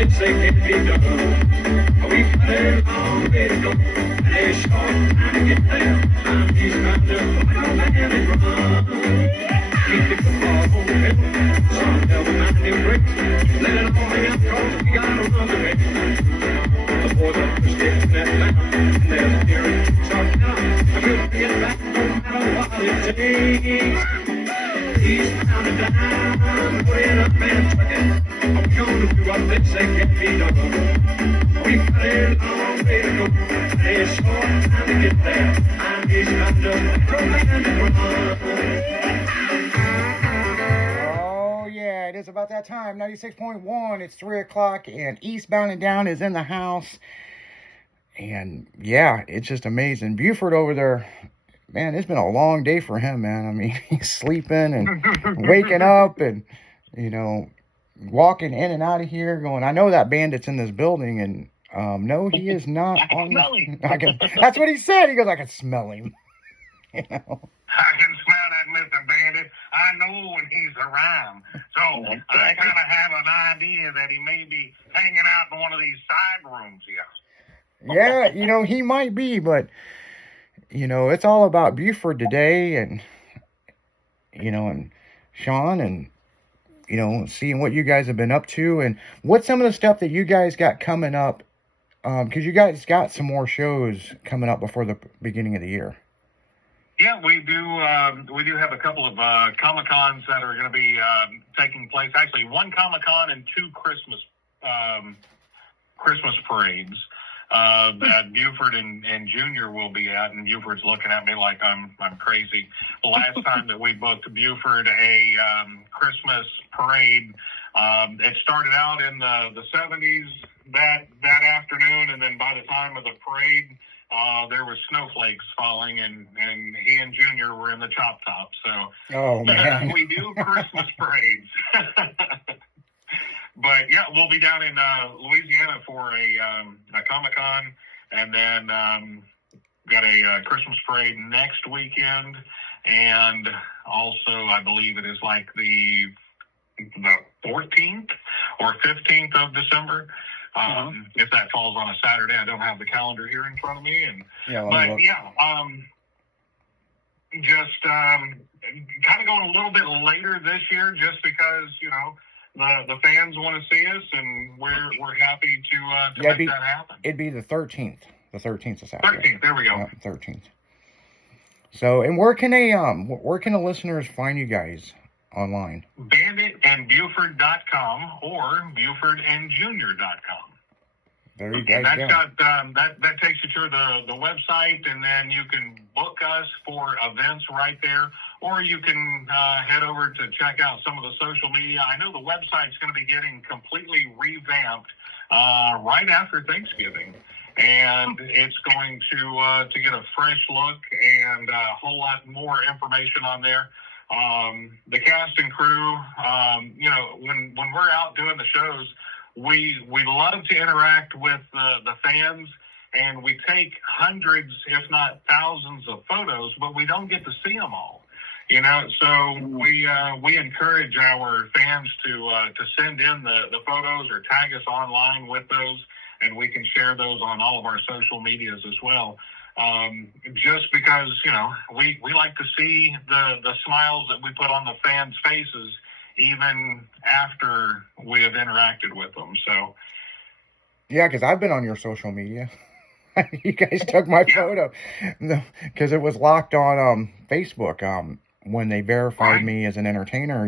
they say can't be done. We've got a long way to go, and a short time to get there. I'm eastbound to Fort and run. Keep the football on the field, some devil minding bricks. Let it all hang out, 'cause we gotta run the race. The boys up the steps in that mountain, and they're steering, starting out. I couldn't get back no matter what it takes. Eastbound and down, put it up and tuck it. I'm gonna do what they say can't be done. We've got a long way to go, and a short time to get there. I'm eastbound to Oh yeah, it is about that time. 96.1. It's 3 o'clock, and Eastbound and Down is in the house. And yeah, it's just amazing. Buford over there, man, it's been a long day for him, man. I mean, he's sleeping and waking up and, walking in and out of here going, I know that bandit's in this building. And no, he is not. That's what he said. He goes, I can smell him. I can smell that Mr. Bandit. I know when he's around. So I kind of have an idea that he may be hanging out in one of these side rooms here. Yeah, he might be, but it's all about Buford today, and and Sean, and seeing what you guys have been up to, and what's some of the stuff that you guys got coming up, because you guys got some more shows coming up before the beginning of the year. Yeah, we do. We do have a couple of Comic-Cons that are going to be taking place. Actually, one Comic-Con and two Christmas parades that Buford and Junior will be at. And Buford's looking at me like I'm crazy. The last time that we booked Buford a Christmas parade, it started out in the 70s that afternoon, and then by the time of the parade, there was snowflakes falling, and he and Junior were in the chop top. So oh man, we do Christmas parades. But yeah, we'll be down in Louisiana for a Comic-Con, and then got a Christmas parade next weekend, and also I believe it is like the 14th or 15th of December. If that falls on a Saturday, I don't have the calendar here in front of me, just kind of going a little bit later this year, just because the fans want to see us, and we're happy to make that happen. It'd be the 13th. The 13th of Saturday. 13th. There we go. 13th. So, and where can the listeners find you guys online? BanditandBuford.com or BufordandJunior.com. There you go. And that's got that takes you to the website, and then you can book us for events right there, or you can head over to check out some of the social media. I know the website's going to be getting completely revamped right after Thanksgiving, and it's going to get a fresh look and a whole lot more information on there. The cast and crew, when we're out doing the shows, we love to interact with the fans, and we take hundreds, if not thousands, of photos, but we don't get to see them all. So we encourage our fans to send in the photos or tag us online with those, and we can share those on all of our social medias as well. Just because, we like to see the smiles that we put on the fans' faces even after we have interacted with them. So, yeah, because I've been on your social media. You guys took my photo because it was locked on Facebook. When they verified me as an entertainer,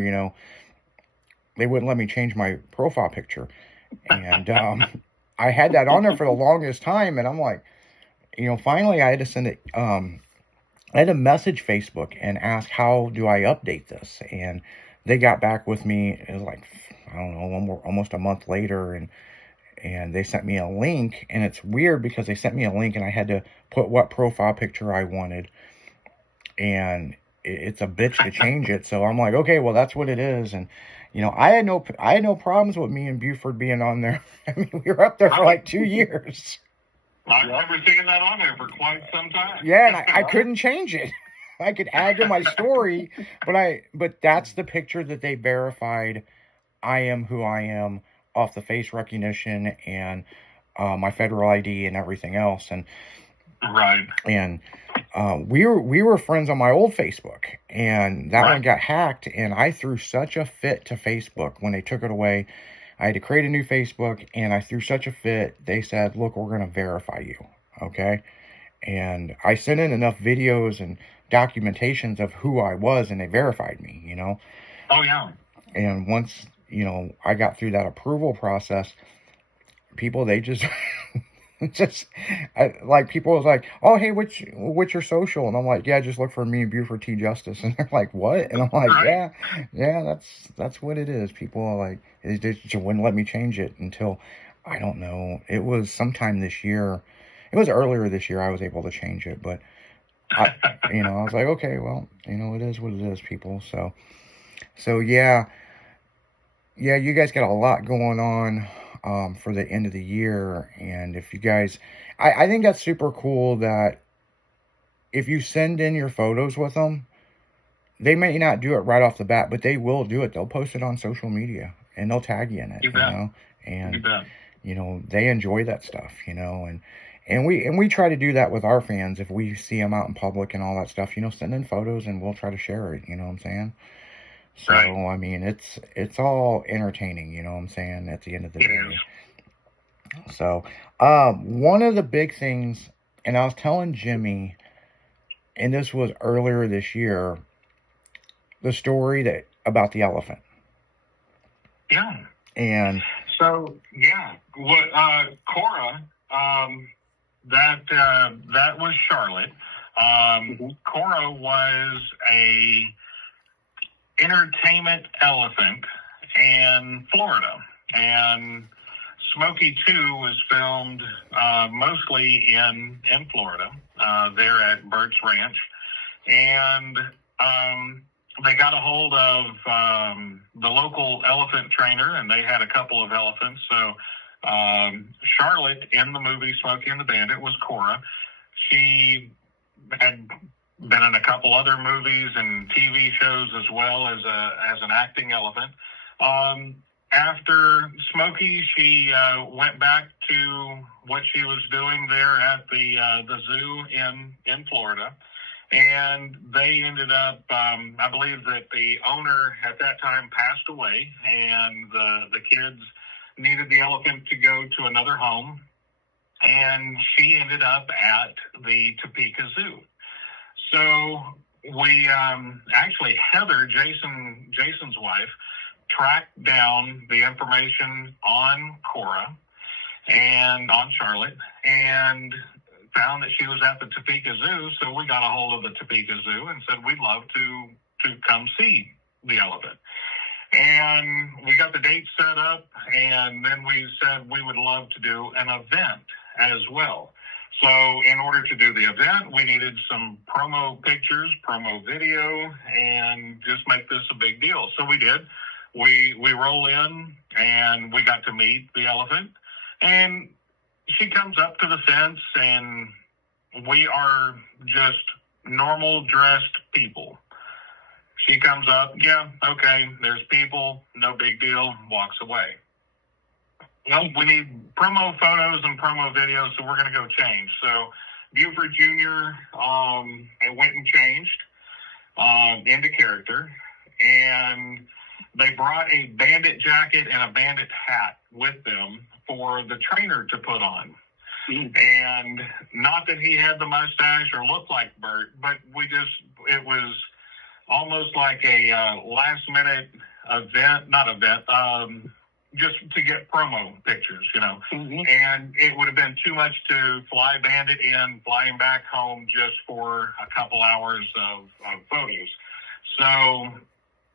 they wouldn't let me change my profile picture. And I had that on there for the longest time, and I'm like, finally I had to send it, I had to message Facebook and ask, how do I update this? And they got back with me. It was like, I don't know, almost a month later, and they sent me a link. And it's weird because they sent me a link and I had to put what profile picture I wanted, and it's a bitch to change it. So I'm like, okay, well, that's what it is. And I had no problems with me and Buford being on there. I mean, we were up there for like 2 years. I've never seen that on there for quite some time. Yeah, and I couldn't change it. I could add to my story, but that's the picture that they verified. I am who I am off the face recognition and my federal ID and everything else. Right. And we were friends on my old Facebook, and that Right. one got hacked, and I threw such a fit to Facebook when they took it away. I had to create a new Facebook, and I threw such a fit. They said, look, we're going to verify you. Okay. And I sent in enough videos and documentations of who I was, and they verified me, you know. Oh, yeah. And once, you know, I got through that approval process, people, they just like, people was like, oh, hey, what's your social? And I'm like, yeah, just look for me, Buford T. Justice. And they're like, what? And I'm like, Right. yeah, that's what it is. People are like, they just wouldn't let me change it until, I don't know, it was sometime this year. It was earlier this year I was able to change it, but I was like, okay, well, it is what it is, people. So yeah, you guys got a lot going on for the end of the year. And if you guys, I think that's super cool that if you send in your photos with them, they may not do it right off the bat, but they will do it. They'll post it on social media and they'll tag you in it, You bet. You and, bet. they enjoy that stuff, and we try to do that with our fans. If we see them out in public and all that stuff, send in photos and we'll try to share it. You know what I'm saying? So, Right. I mean, it's all entertaining, you know what I'm saying, at the end of the It day. is. So, one of the big things, and I was telling Jimmy, and this was earlier this year, the story about the elephant. Yeah. And So, yeah, what Cora, that was Charlotte. Cora was a entertainment elephant in Florida, and Smokey 2 was filmed mostly in Florida, there at Burt's Ranch, and they got a hold of the local elephant trainer, and they had a couple of elephants. So Charlotte in the movie Smokey and the Bandit was Cora. She had been in a couple other movies and TV shows as well as an acting elephant. After Smokey, she went back to what she was doing there at the zoo in Florida. And they ended up, I believe that the owner at that time passed away, and the kids needed the elephant to go to another home. And she ended up at the Topeka Zoo. So we actually, Heather, Jason's wife, tracked down the information on Cora and on Charlotte, and found that she was at the Topeka Zoo. So we got a hold of the Topeka Zoo and said we'd love to come see the elephant. And we got the date set up, and then we said we would love to do an event as well. So in order to do the event, we needed some promo pictures, promo video, and just make this a big deal. So we did. We roll in, and we got to meet the elephant, and she comes up to the fence, and we are just normal dressed people. She comes up, yeah, okay, there's people, no big deal, walks away. Well, we need promo photos and promo videos, so we're going to go change. So Buford Jr. Went and changed into character, and they brought a bandit jacket and a bandit hat with them for the trainer to put on. And not that he had the mustache or looked like Bert, but it was almost like a last minute event, just to get promo pictures, And it would have been too much to fly Bandit in, fly him back home just for a couple hours of photos. So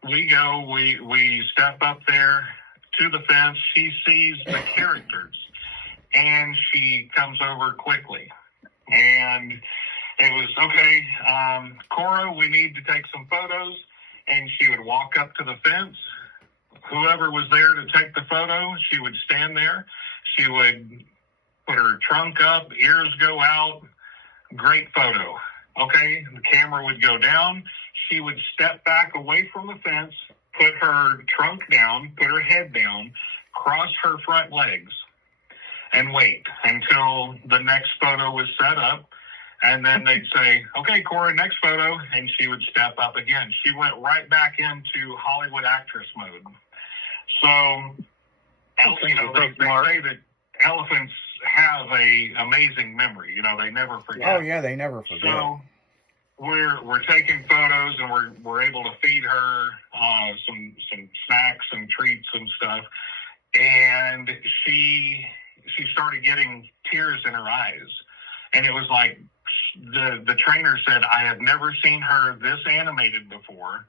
we step up there to the fence. She sees the characters, and she comes over quickly. And it was, okay, Cora, we need to take some photos. And she would walk up to the fence. Whoever was there to take the photo, she would stand there. She would put her trunk up, ears go out. Great photo. Okay, the camera would go down. She would step back away from the fence, put her trunk down, put her head down, cross her front legs and wait until the next photo was set up. And then they'd say, okay, Cora, next photo. And she would step up again. She went right back into Hollywood actress mode. So, you know, they say that elephants have a amazing memory. You know, they never forget. Oh yeah, they never forget. So we're taking photos, and we're able to feed her some snacks and treats and stuff. And she started getting tears in her eyes, and it was like the trainer said, I have never seen her this animated before,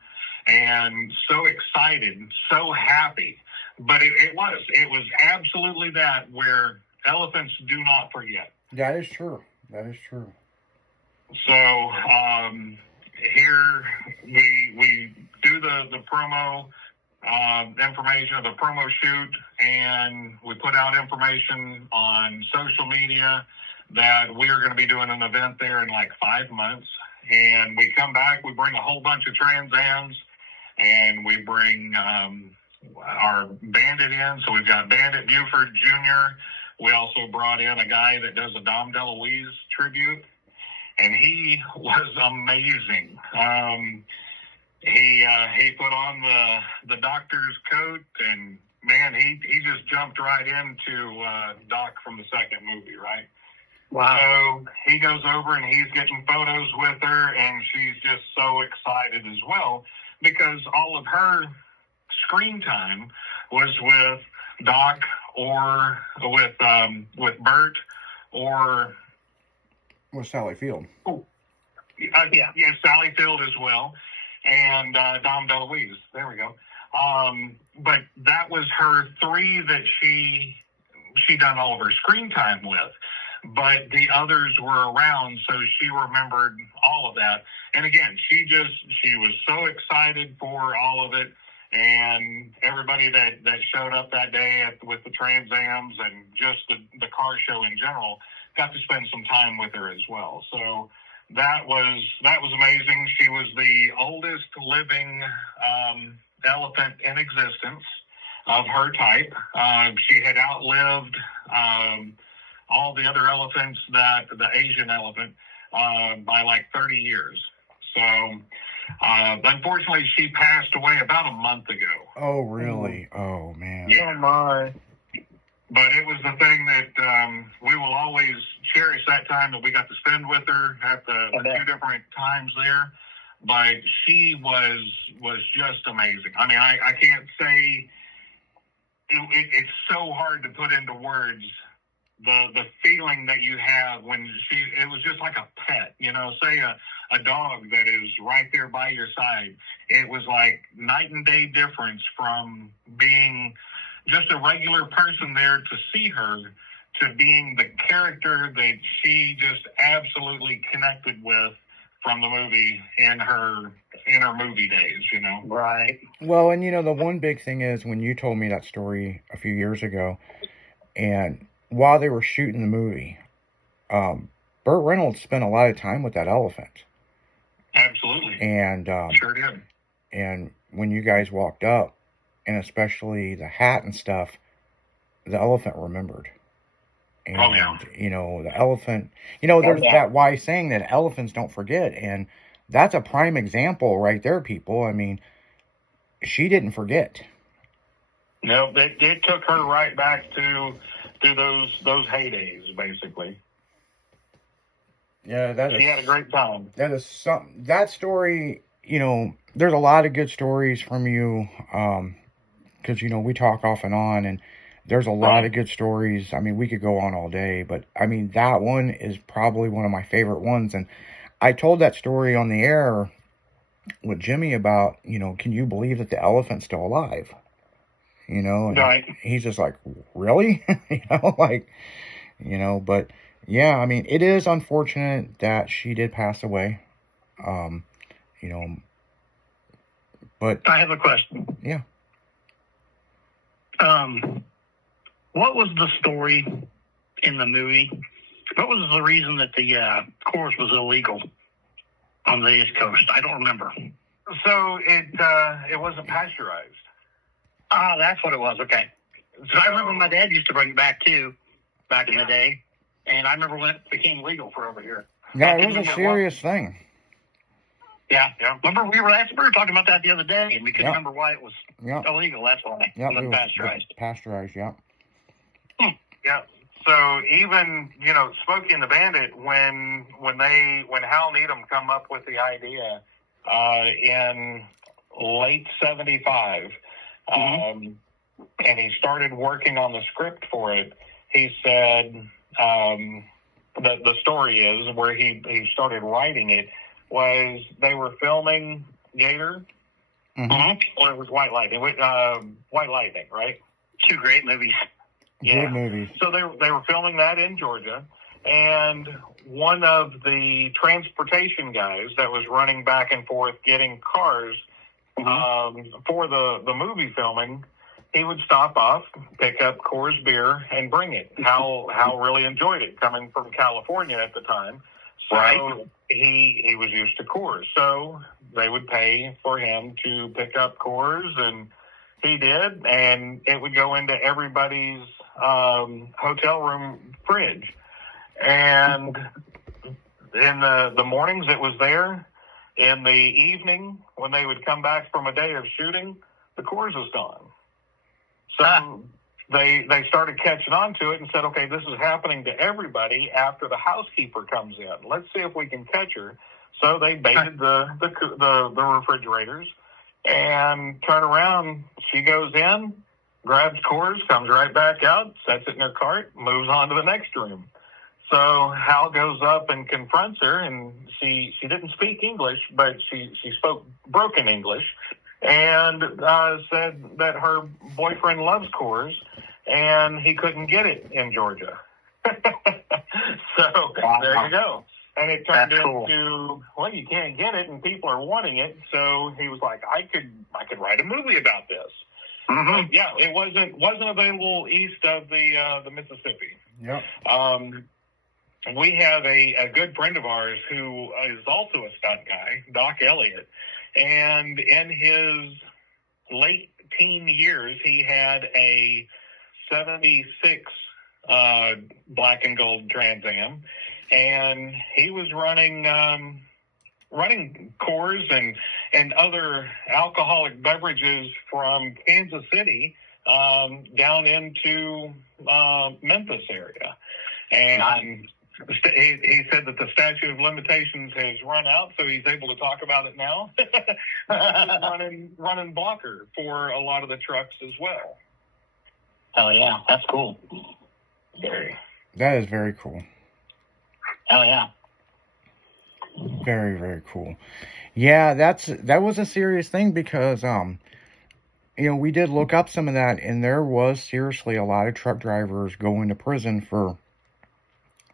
and so excited, so happy. But it was absolutely that, where elephants do not forget. That is true. That is true. So here we do the promo information, the promo shoot, and we put out information on social media that we are going to be doing an event there in like 5 months. And we come back, we bring a whole bunch of Trans Ams, and we bring our Bandit in. So we've got Bandit Buford Jr. We also brought in a guy that does a Dom DeLuise tribute, and he was amazing. He put on the doctor's coat, and man, he just jumped right into Doc from the second movie, right? Wow. So he goes over and he's getting photos with her, and she's just so excited as well, because all of her screen time was with Doc or with Bert or With Sally Field. yeah, Sally Field as well, and Dom DeLuise. There we go. But that was her three that she done all of her screen time with. But the others were around, so she remembered all of that. And again, she was so excited for all of it, and everybody that showed up that day with the Trans Ams and just the car show in general got to spend some time with her as well. So that was amazing. She was the oldest living elephant in existence of her type. She had outlived all the other elephants, the Asian elephant, by like 30 years. So unfortunately, she passed away about a month ago. Oh, really? Oh, man. Yeah. Oh, my. But it was the thing that we will always cherish, that time that we got to spend with her at the two different times there. But she was just amazing. I mean, I can't say, it's so hard to put into words the feeling that you have when it was just like a pet, you know, say a dog that is right there by your side. It was like night and day difference from being just a regular person there to see her to being the character that she just absolutely connected with from the movie in her movie days, you know. Right. Well, and you know, the one big thing is when you told me that story a few years ago, and while they were shooting the movie, Burt Reynolds spent a lot of time with that elephant. Absolutely. And sure did. And when you guys walked up, and especially the hat and stuff, the elephant remembered. And, oh, yeah. You know, the elephant, you know, there's that wise saying that elephants don't forget. And that's a prime example right there, people. I mean, she didn't forget. No, it took her right back to those heydays, basically. Yeah, she had a great time. That is something. That story, you know, there's a lot of good stories from you, because you know we talk off and on, and there's a lot of good stories. I mean, we could go on all day, but I mean that one is probably one of my favorite ones. And I told that story on the air with Jimmy about, you know, can you believe that the elephant's still alive? You know, and right. He's just like, really? You know, like, you know, but yeah, I mean, it is unfortunate that she did pass away. You know, but I have a question. Yeah. What was the story in the movie? What was the reason that the course was illegal on the East Coast? I don't remember. So it wasn't pasteurized. Ah, that's what it was. Okay. So I remember my dad used to bring it back too, back in the day. And I remember when it became legal for over here. Yeah, it was a serious thing. Yeah. Remember we were talking about that the other day, and we couldn't remember why it was illegal. That's why. Yeah, It was pasteurized. Pasteurized, yeah. Yeah. So even, you know, Smokey and the Bandit, when Hal Needham come up with the idea in late '75, and he started working on the script for it, he said the story is where he started writing it was they were filming Gator, or it was White Lightning. White Lightning, right? Two great movies. Good movies. So they were filming that in Georgia, and one of the transportation guys that was running back and forth getting cars for the movie filming, he would stop off, pick up Coors beer, and bring it. Hal really enjoyed it, coming from California at the time. So he was used to Coors. So they would pay for him to pick up Coors, and he did, and it would go into everybody's hotel room fridge. And in the mornings it was there. In the evening, when they would come back from a day of shooting, the Coors was gone. So they started catching on to it and said, okay, this is happening to everybody after the housekeeper comes in. Let's see if we can catch her. So they baited the refrigerators and turn around. She goes in, grabs Coors, comes right back out, sets it in her cart, moves on to the next room. So Hal goes up and confronts her, and she didn't speak English, but she spoke broken English, and said that her boyfriend loves Coors, and he couldn't get it in Georgia. So there you go. And it turned into, well, you can't get it, and people are wanting it. So he was like, I could write a movie about this. But yeah, it wasn't available east of the Mississippi. Yep. We have a good friend of ours who is also a stunt guy, Doc Elliott, and in his late teen years, he had a '76 black and gold Trans Am, and he was running Coors and other alcoholic beverages from Kansas City down into Memphis area. And he said that the statute of limitations has run out, so he's able to talk about it now. running blocker for a lot of the trucks as well. Oh yeah, that's cool. That is very cool. Oh yeah. Very, very cool. Yeah, that was a serious thing because we did look up some of that, and there was seriously a lot of truck drivers going to prison for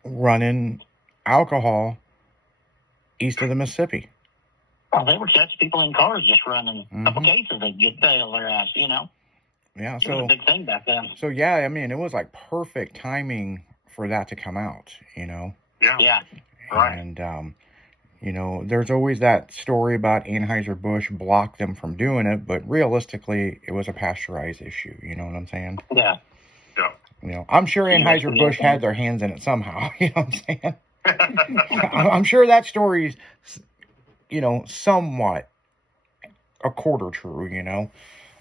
running alcohol east of the Mississippi. Oh, they were catching people in cars just running a couple cases. They'd get bail their ass, Yeah, it was a big thing back then. So yeah, I mean, it was like perfect timing for that to come out, Yeah. Right. And there's always that story about Anheuser-Busch blocked them from doing it, but realistically, it was a pasteurized issue. You know what I'm saying? Yeah. I'm sure Anheuser-Busch had their hands in it somehow. You know what I'm saying? I'm sure that story's, somewhat a quarter true,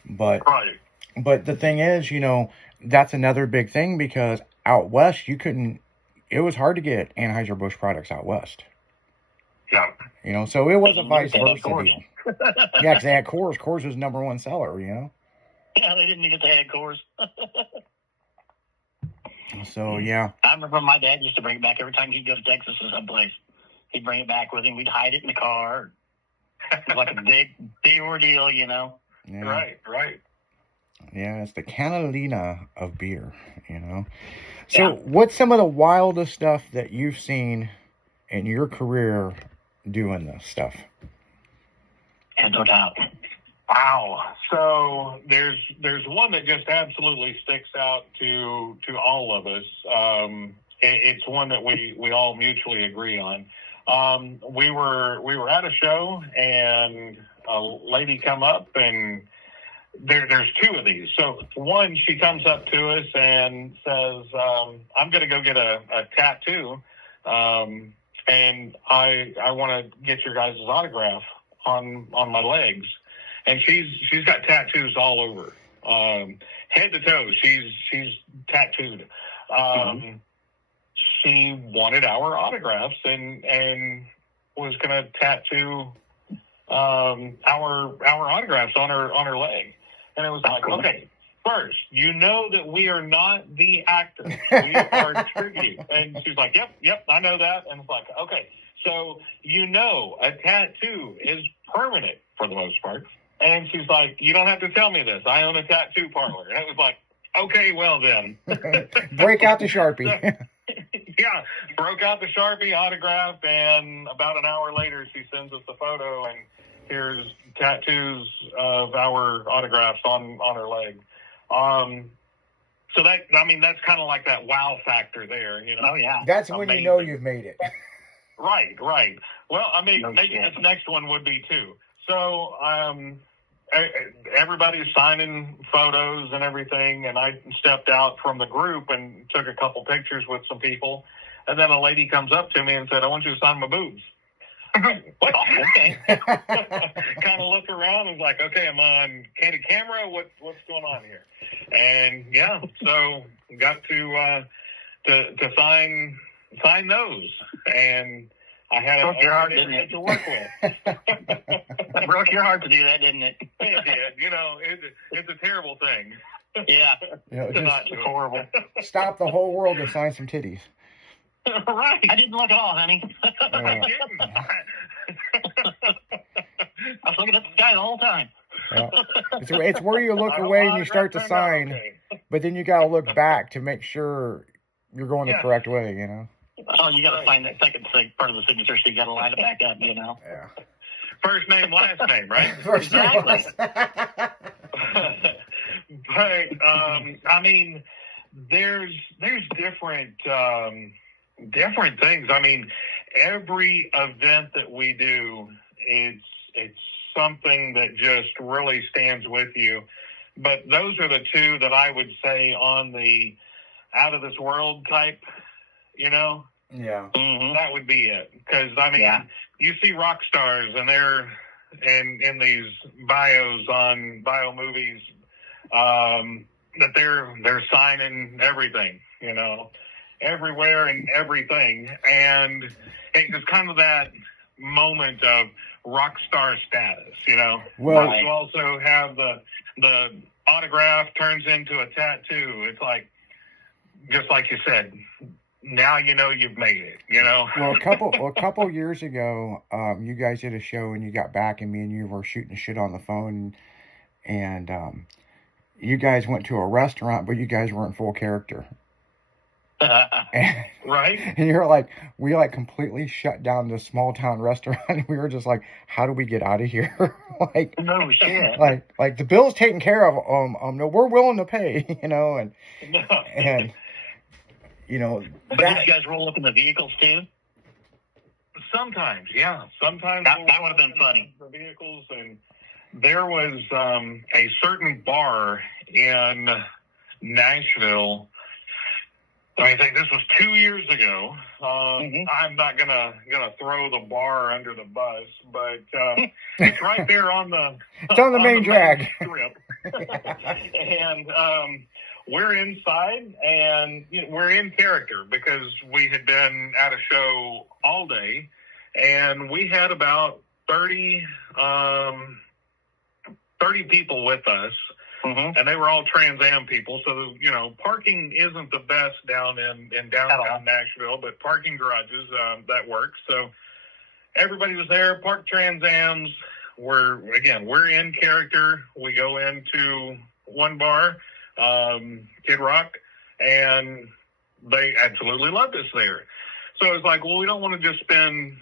but the thing is, that's another big thing because out west, it was hard to get Anheuser-Busch products out west. Yeah. So it was a vice versa deal. Yeah, because they had Coors. Coors was number one seller, Yeah, they didn't even they had Coors. So, yeah. I remember my dad used to bring it back every time he'd go to Texas or someplace. He'd bring it back with him. We'd hide it in the car. It was like a big ordeal, Yeah. Right. Yeah, it's the Catalina of beer, So, what's some of the wildest stuff that you've seen in your career doing this stuff? Yeah, no doubt. Wow. So there's one that just absolutely sticks out to all of us. It's one that we all mutually agree on. We were at a show, and a lady come up and there's two of these. So one, she comes up to us and says, I'm going to go get a tattoo. And I want to get your guys' autograph on my legs. And she's got tattoos all over, head to toe. She's tattooed. She wanted our autographs and was going to tattoo our autographs on her leg. And it was like, okay, first, you know that we are not the actors. We are tribute. And she's like, yep, I know that. And it's like, okay, so you know a tattoo is permanent for the most part. And she's like, you don't have to tell me this. I own a tattoo parlor. And it was like, okay, well then. Break out the Sharpie. Yeah, broke out the Sharpie autograph, and about an hour later, she sends us the photo, and here's tattoos of our autographs on her leg. So that's kind of like that wow factor there, you know? Oh, yeah. That's when you know you've made it. Right. Well, I mean, No maybe shit. this next one would be too. So, everybody's signing photos and everything, and I stepped out from the group and took a couple pictures with some people, and then a lady comes up to me and said, I want you to sign my boobs. What? Okay. Kind of look around and was like, okay, I'm on candid camera. What's going on here? And yeah, so got to sign those, and I had Broke your heart, a didn't it? to work with. It broke your heart to do that, didn't it? It did. You know, it's a terrible thing. Yeah. You know, To just not do it. Horrible. stop the whole world to sign some titties. Right. I didn't look at all, honey. I didn't. I was looking at the sky the whole time. Yeah. It's where you look I don't away know and you how start to that turned out sign, okay. but then you gotta look back to make sure you're going the Yeah. correct way, you know? Oh, you got to find that second part of the signature, so you got to line it back up, you know? Yeah. First name, last name, right? First name, Exactly. last- But I mean, there's different things. I mean, every event that we do, it's something that just really stands with you. But those are the two that I would say on the out of this world type, you know. Yeah. Mm-hmm. That would be it. Because, I mean, Yeah. you see rock stars and they're in these bios on bio movies that they're signing everything, you know, everywhere and everything. And it's kind of that moment of rock star status, you know. Well- But you also have the autograph turns into a tattoo. It's like, just like you said, now you know you've made it, you know? Well, a couple years ago, you guys did a show and you got back and me and you were shooting shit on the phone, and you guys went to a restaurant, but you guys weren't full character. And, Right? and you're like, we like completely shut down this small town restaurant. And we were just like, how do we get out of here? like, No shit. like the bill's taken care of. No, we're willing to pay, you know, and you know, But that, did you guys roll up in the vehicles, too? Sometimes, yeah. Sometimes That would have been funny. The vehicles, and there was a certain bar in Nashville. I think this was 2 years ago. Mhm. I'm not gonna throw the bar under the bus, but it's right there on the it's on the main drag. strip. And we're inside, and you know, we're in character because we had been at a show all day, and we had about 30 people with us, Mm-hmm. and they were all Trans Am people. So, you know, parking isn't the best down in At all. downtown Nashville, but parking garages, that works. So everybody was there, parked Trans Ams. We're in character. We go into one bar, Kid Rock, and they absolutely loved us there. So it's like, well, we don't want to just spend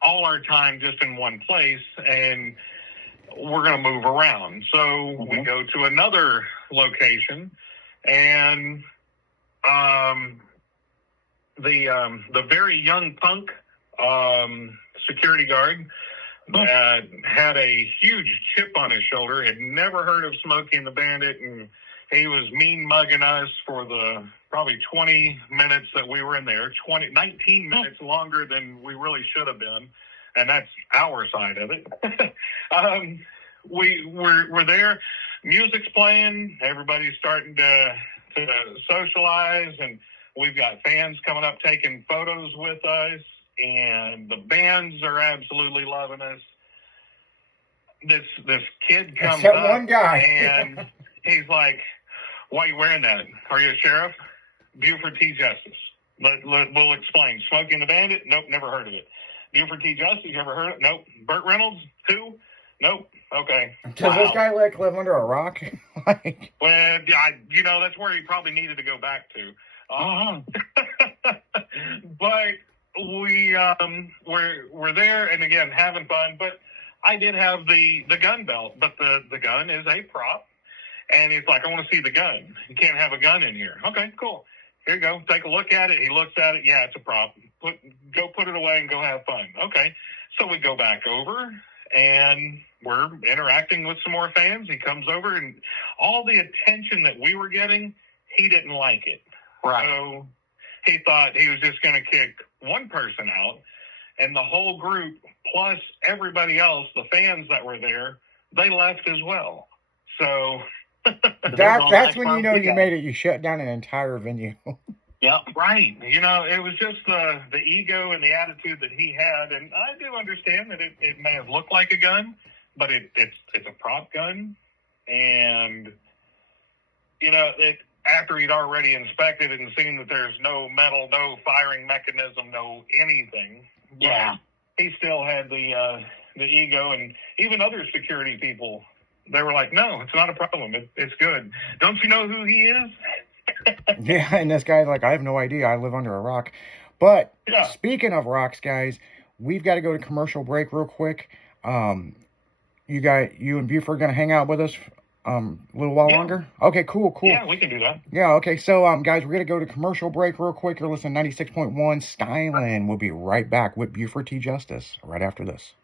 all our time just in one place, and we're going to move around. So we Mhm. go to another location, and the very young punk security guard had a huge chip on his shoulder, had never heard of Smokey and the Bandit, and he was mean mugging us for the probably 20 minutes that we were in there, 19 minutes longer than we really should have been, and that's our side of it. We're there, music's playing, everybody's starting to socialize, and we've got fans coming up taking photos with us, and the bands are absolutely loving us. This kid comes Except up, one guy. and he's like, "Why are you wearing that? Are you a sheriff?" Buford T. Justice. We'll explain. Smokey and the Bandit? Nope, never heard of it. Buford T. Justice? You ever heard of it? Nope. Burt Reynolds? Who? Nope. Okay. Does this guy like live under a rock? Like, Well, that's where he probably needed to go back to. But we're there, and again, having fun. But I did have the gun belt, but the gun is a prop. And he's like, "I want to see the gun. You can't have a gun in here." Okay, cool. Here you go. Take a look at it. He looks at it. Yeah, it's a prop. Go put it away and go have fun. Okay. So we go back over, and we're interacting with some more fans. He comes over, and all the attention that we were getting, he didn't like it. Right. So he thought he was just going to kick one person out, and the whole group, plus everybody else, the fans that were there, they left as well. So that's when you know you made it. You shut down an entire venue. Yeah. right. It was just the ego and the attitude that he had, and I do understand that it may have looked like a gun, but it's a prop gun, and after he'd already inspected it and seen that there's no metal, no firing mechanism, no anything. Yeah. He still had the ego, and even other security people, they were like, "No, it's not a problem. It's good. Don't you know who he is?" Yeah, and this guy's like, "I have no idea. I live under a rock." But Yeah. speaking of rocks, guys, we've got to go to commercial break real quick. You and Buford going to hang out with us a little while longer? Okay, cool. Yeah, we can do that. Yeah, okay. So, guys, we're going to go to commercial break real quick. You're listening to 96.1 Styling. We'll be right back with Buford T. Justice right after this.